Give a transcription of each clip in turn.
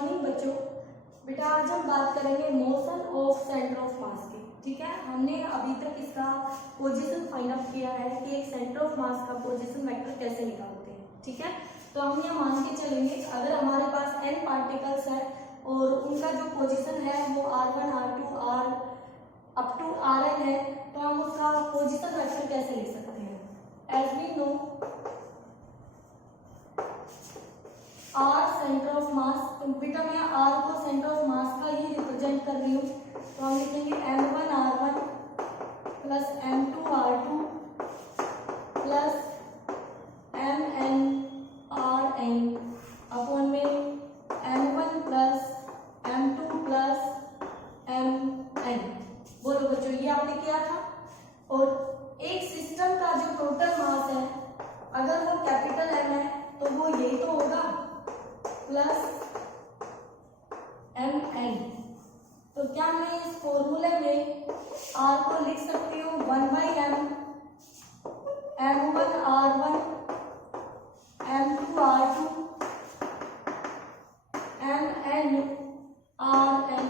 Morning बच्चों। बेटा आज हम बात करेंगे मोशन ऑफ सेंटर ऑफ मास की। ठीक है, हमने अभी तक इसका पोजीशन फाइंड आउट किया है कि एक सेंटर ऑफ मास का पोजीशन वेक्टर कैसे निकालते हैं। ठीक है, तो हम ये मान के चलेंगे अगर हमारे पास n पार्टिकल्स है और उनका जो पोजीशन है वो r1 r2 r up to rn है, तो हम उसका पोजीशन वेक्टर कैसे लिख सकते हैं। As we know r centre of mass, तो बेटा मैं r को सेंटर ऑफ मास का ही रिप्रेजेंट कर रही हूँ, तो हम लिखेंगे m1 r1 plus m2 r2 plus mn rn upon में m1 plus m2 plus mn। बोलो बच्चों, ये आपने किया था। और एक सिस्टम का जो टोटल मास है अगर वो कैपिटल M है तो वो यही तो होगा प्लस mn। तो क्या मैं इस फॉर्मूले में r को लिख सकती हूँ 1/m m1 r1 m2 r2 mn rn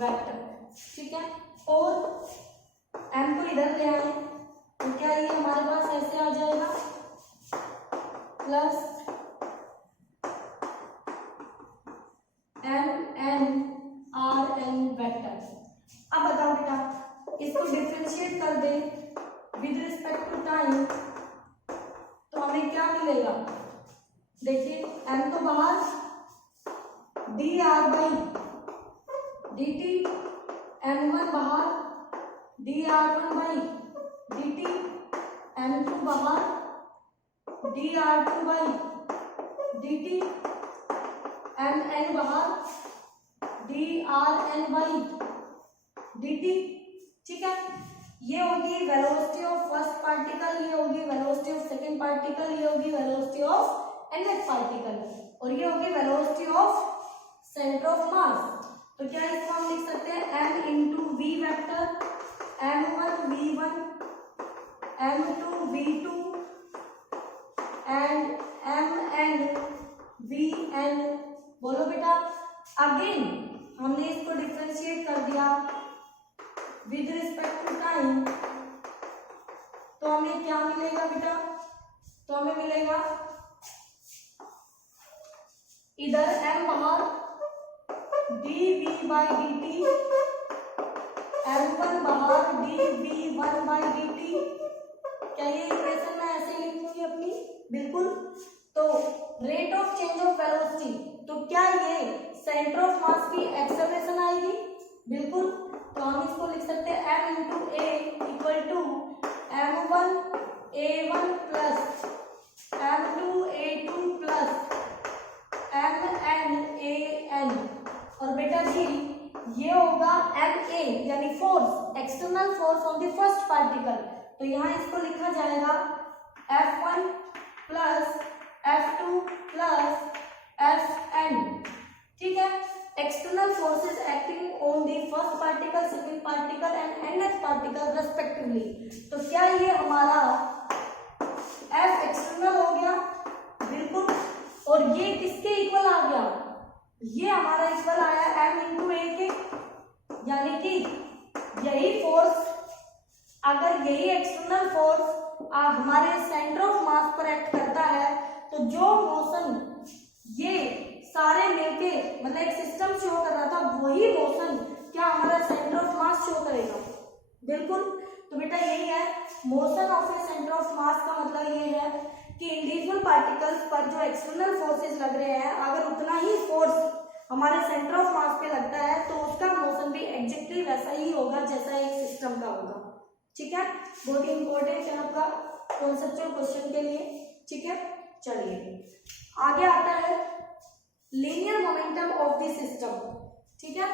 vector. ठीक है, और m को इधर ले आए तो क्या ये हमारे पास ऐसे आ जाएगा प्लस mn rn वेक्टर। अब बताओ बेटा, इसको डिफरेंशिएट कर दे विद रिस्पेक्ट टू टाइम तो हमें क्या मिलेगा। देखिए m तो बाहर dr बाई dt, m1 बाहर dr1 बाई dt, m2 बाहर dr2 बाई dt, mn बाहर drn बाई dt। ठीक है, ये होगी वेलोसिटी ऑफ फर्स्ट पार्टिकल, ये होगी वेलोसिटी ऑफ सेकंड पार्टिकल, ये होगी वेलोसिटी ऑफ nth पार्टिकल, और ये होगी velocity of centre of mass. तो क्या इसको हम लिख सकते हैं m into v vector, m1 v1 m2 v2 and mn vn। बोलो बेटा, अगेन हमने इसको डिफरेंशिएट कर दिया विद रिस्पेक्ट टू टाइम, तो हमें क्या मिलेगा बेटा, तो हमें मिलेगा इधर m बाहर dv बाई dt, m1 बाहर dv1 बाई dt। क्या ये इक्वेशन मैं ऐसे लिखूंगी अपनी, बिल्कुल। तो rate of change of velocity, तो क्या ये सेंटर ऑफ मास की एक्सेलरेशन आएगी, बिल्कुल। तो हम इसको लिख सकते हैं m into a equal to m1 a1 plus m2 a2 plus mn an। और बेटा जी ये होगा ma यानी force, external force on the first particle, तो यहाँ इसको लिखा जाएगा F1 plus F2 plus Fn। ठीक है, external forces acting on the first particle, second particle and nth particle respectively. तो क्या ये हमारा F एक्सटर्नल हो गया, बिल्कुल। और ये किसके इक्वल आ गया, ये हमारा इक्वल आया m इंटू ए के, यानी कि यही फोर्स, अगर यही एक्सटर्नल फोर्स हमारे सेंटर ऑफ मास पर एक्ट करता है तो जो मोशन ये सारे मिलके मतलब एक सिस्टम शो कर रहा था, वही मोशन क्या हमारा सेंटर ऑफ मास शो करेगा, बिल्कुल। तो बेटा यही है motion of A centre of मास का मतलब ये है कि इंडिविजुअल पार्टिकल्स पर जो एक्सटर्नल फोर्सेस लग रहे हैं, अगर उतना ही फोर्स हमारे सेंटर ऑफ मास पे लगता है तो उसका मोशन भी एग्जैक्टली वैसा ही होगा जैसा एक सिस्टम का होगा। ठीक है, बहुत ही इंपॉर्टेंट है आपका कॉन्सेप्चुअल क्वेश्चन के लिए। ठीक है, चलिए आगे आता है linear momentum of the system. ठीक है,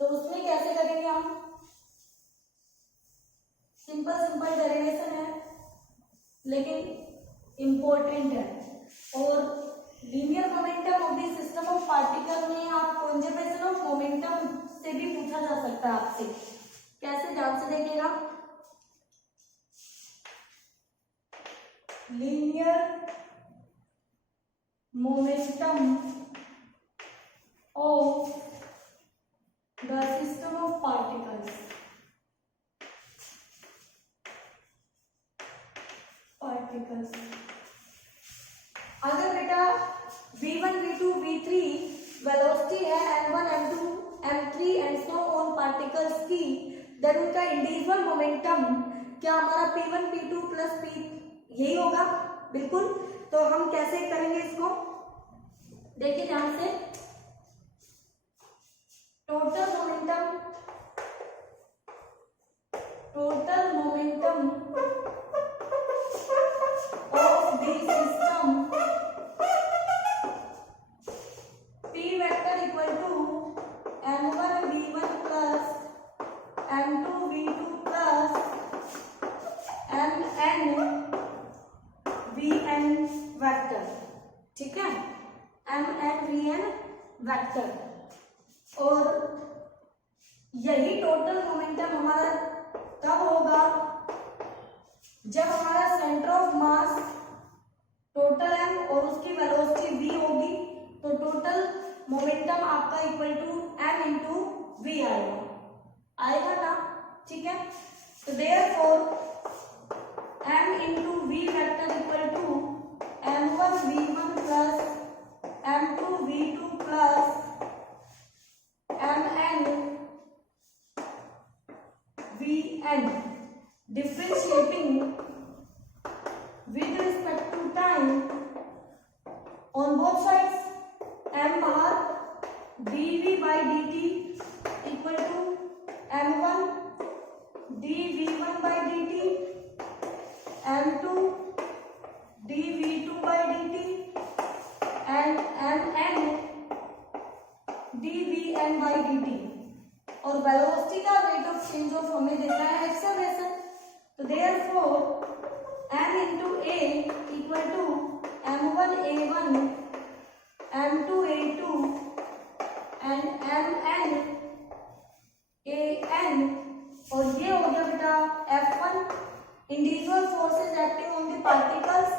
तो उसमें कैसे करेंगे हम, सिंपल डेरिवेशन है लेकिन इंपॉर्टेंट है। और linear momentum of the system of particle में आप कंजर्वेशन ऑफ मोमेंटम से भी पूछा जा सकता है आपसे। कैसे, ध्यान से देखिएगा। Linear momentum of the system of particles. अगर बेटा v1 v2 v3 वेलोसिटी है m1 m2 m3 and so on particles की, देन उनका इंडिविजुअल मोमेंटम क्या हमारा p1 p2 प्लस p यही होगा बिल्कुल। तो हम कैसे करेंगे इसको, देखिए ध्यान से, total momentum of the system P vector equal to m1 v1 plus m2 v2 plus mn vn vector, ठीक है, mn vn vector। और यही टोटल मोमेंटम हमारा तब होगा जब हमारा centre of mass total m और उसकी वेलोसिटी v होगी, तो टोटल मोमेंटम आपका equal to m into v आएगा ना, ठीक है। तो therefore m into v vector equal to m1 v1 plus m2 v2 plus mn vn, differentiating with respect to time on both sides, m बाहर dv by dt equal to m1 dv1 by dt, m2 dv2 by dt and mn dvn by dt। और velocity का rate of change of हमें देना है acceleration, तो therefore m into a equal to m1 a1 m2 a2 and mn an, और ये हो गया बेटा F1 individual forces acting on the particles,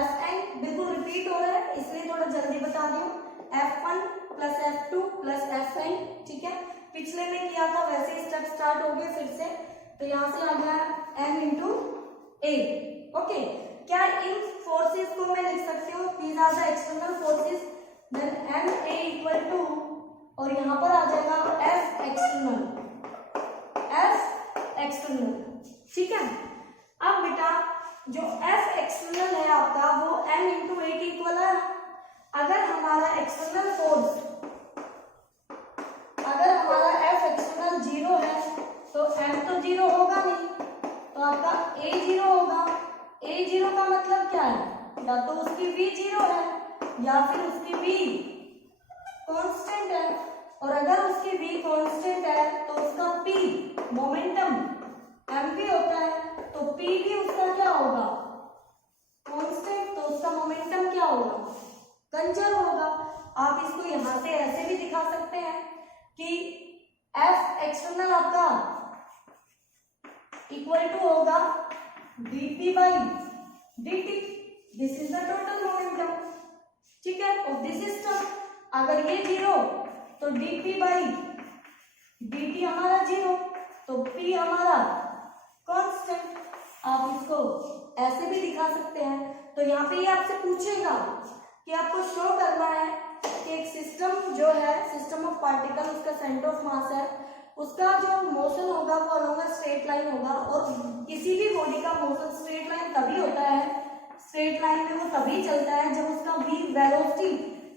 Fn बिल्कुल रिपीट हो रहा है इसलिए थोड़ा जल्दी बता दूं, F1 plus F2 plus Fn, ठीक है, पिछले में किया था वैसे स्टेप स्टार्ट हो गए फिर से, तो यहाँ से आ गया m इंटू ए। ओके, क्या इन फोर्सेस को मैं लिख सकती हूँ, these are the external forces, then m a equal to, और यहाँ पर आ जाएगा F एक्सटर्नल, ठीक है। अब बेटा जो F एक्सटर्नल है आपका वो m इंटू ए के इक्वल है। अगर हमारा एक्सटर्नल फोर्स, अगर हमारा F एक्सटर्नल 0 है तो m तो 0 होगा नहीं, तो आपका a 0 होगा। a 0 का मतलब क्या है, या तो उसकी v 0 है या फिर उसकी v कांस्टेंट है, और अगर उसकी v कांस्टेंट है तो उसका p मोमेंटम mv होता है, तो p भी उसका क्या होगा, कांस्टेंट, तो उसका मोमेंटम क्या होगा, कंजर्व होगा। आप इसको यहां से ऐसे भी दिखा सकते हैं कि F एक्सटर्नल आपका इक्वल टू होगा dp by dt, this is the total momentum, ठीक है, ऑफ दिस सिस्टम। अगर ये 0 तो dp बाई dt हमारा 0, तो p हमारा कांस्टेंट। आप इसको ऐसे भी दिखा सकते हैं। तो यहाँ पे ये आपसे पूछेगा कि आपको शो करना है कि एक सिस्टम जो है, सिस्टम ऑफ पार्टिकल, उसका सेंटर ऑफ मास है, उसका जो मोशन होगा वो अलोंग अ स्ट्रेट लाइन होगा। और किसी भी बॉडी का मोशन स्ट्रेट लाइन तभी होता है, स्ट्रेट लाइन में वो तभी चलता है जब उसका v वेलोसिटी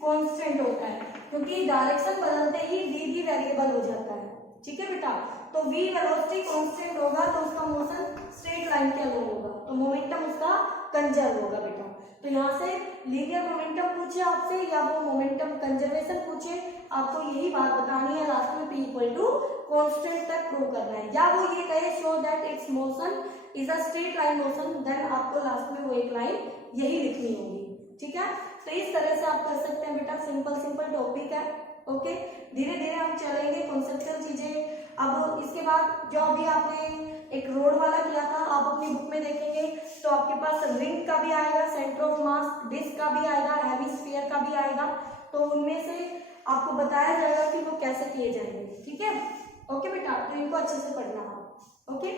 कांस्टेंट होता है, क्योंकि डायरेक्शन बदलते ही v भी वेरिएबल हो जाता है, ठीक है बेटा। तो v वेलोसिटी कांस्टेंट होगा तो उसका मोशन स्ट्रेट लाइन के अलोंग होगा, तो मोमेंटम उसका कंजर्व होगा बेटा। तो यहाँ से लीनियर मोमेंटम पूछे आपसे या वो मोमेंटम कंजर्वेशन पूछे, आपको यही बात बतानी है, लास्ट में p इक्वल टू कांस्टेंट तक प्रूव करना है, या वो ये कहे show that its motion is a straight line motion, then आपको लास्ट में वो एक लाइन यही लिखनी होगी, ठीक है। तो इस तरह से आप कर सकते हैं बेटा, सिंपल टॉपिक है। ओके, धीरे धीरे हम चलेंगे कॉन्सेप्चुअल चीजें। अब इसके बाद जो अभी आपने एक रोड वाला किया था, आप अपनी बुक में देखेंगे तो आपके पास रिंग का भी आएगा, सेंटर ऑफ मास, डिस्क का भी आएगा, हेमिस्फीयर का भी आएगा। तो उनमें से आपको बताया जाएगा कि वो कैसे किए जाएंगे। ठीक है, ओके बेटा, तो इनको अच्छे से पढ़ना आप। ओके।